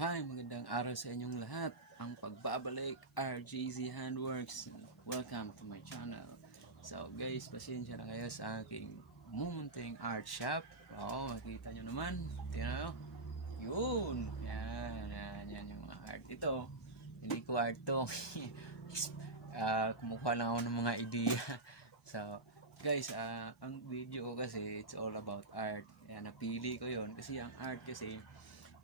Hi, magandang araw sa inyong lahat. Ang pagbabalik, RJZ Handworks. Welcome to my channel. So guys, pasensya na kayo sa aking mumunting art shop. Makita nyo naman. Tingnan nyo. Yun. Yan yung mga art. Ito, hindi ko art to. Kumukuha lang ako ng mga idea. So guys, ang video ko kasi it's all about art. Kaya napili ko yon kasi ang art kasi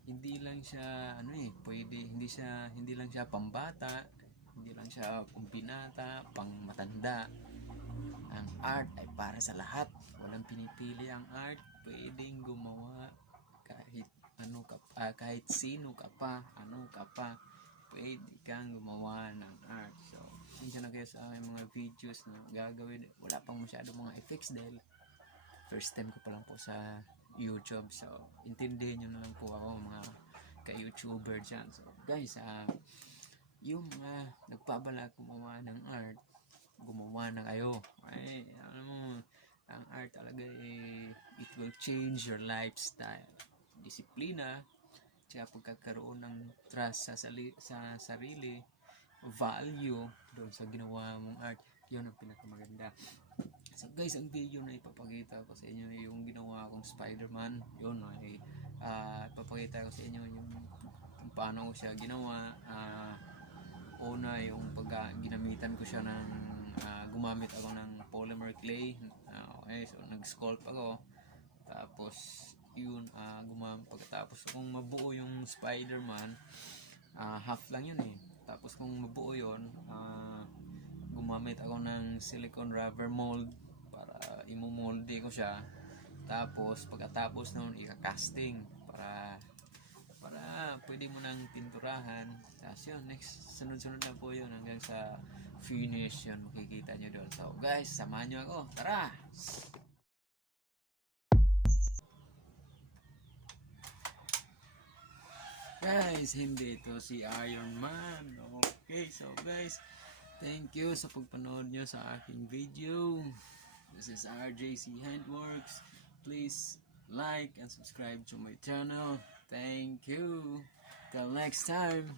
hindi lang siya hindi lang siya pambata, hindi lang siya pambinata, pang matanda. Ang art ay para sa lahat. Walang pinipili ang art. Pwedeng gumawa kahit kahit sino ka pa, pwede kang gumawa ng art. So, hindi na kayo sa aking mga videos na gagawin. Wala pang masyado mga effects dahil first time ko pa lang po sa YouTube. So, intindihin nyo na lang po ako mga ka-YouTuber dyan. So, guys, yung mga nagpabala gumawa ng art, gumawa na kayo. Ay, alam mo, ang art talaga it will change your lifestyle. Disiplina, tsaka pagkakaroon ng trust sa sarili, value doon sa ginawa mong art. Yun ang pinakamaganda. So guys, ang video na ipapakita ko sa inyo yung ginawa kong Spider-Man. Yun ay ipapakita ko sa inyo yung kung paano ko siya ginawa. Una yung ginamitan ko siya ng gumamit ako ng polymer clay. Okay, so nag-sculpt ako. Tapos yun, pagkatapos kung mabuo yung Spider-Man, half lang yun eh. Tapos kung mabuo yun, gumamit ako ng silicone rubber mold para imomolde ko siya. Tapos pagkatapos noon ika-casting para pwede mo nang pinturahan. Tapos yun, next sunod-sunod na po yun hanggang sa finish yun, makikita nyo doon. So guys, samahan nyo ako, tara! Guys, hindi ito si Iron Man. Okay, so guys, thank you sa pagpanood nyo sa aking video. This is RJC Handworks. Please like and subscribe to my channel. Thank you. Till next time.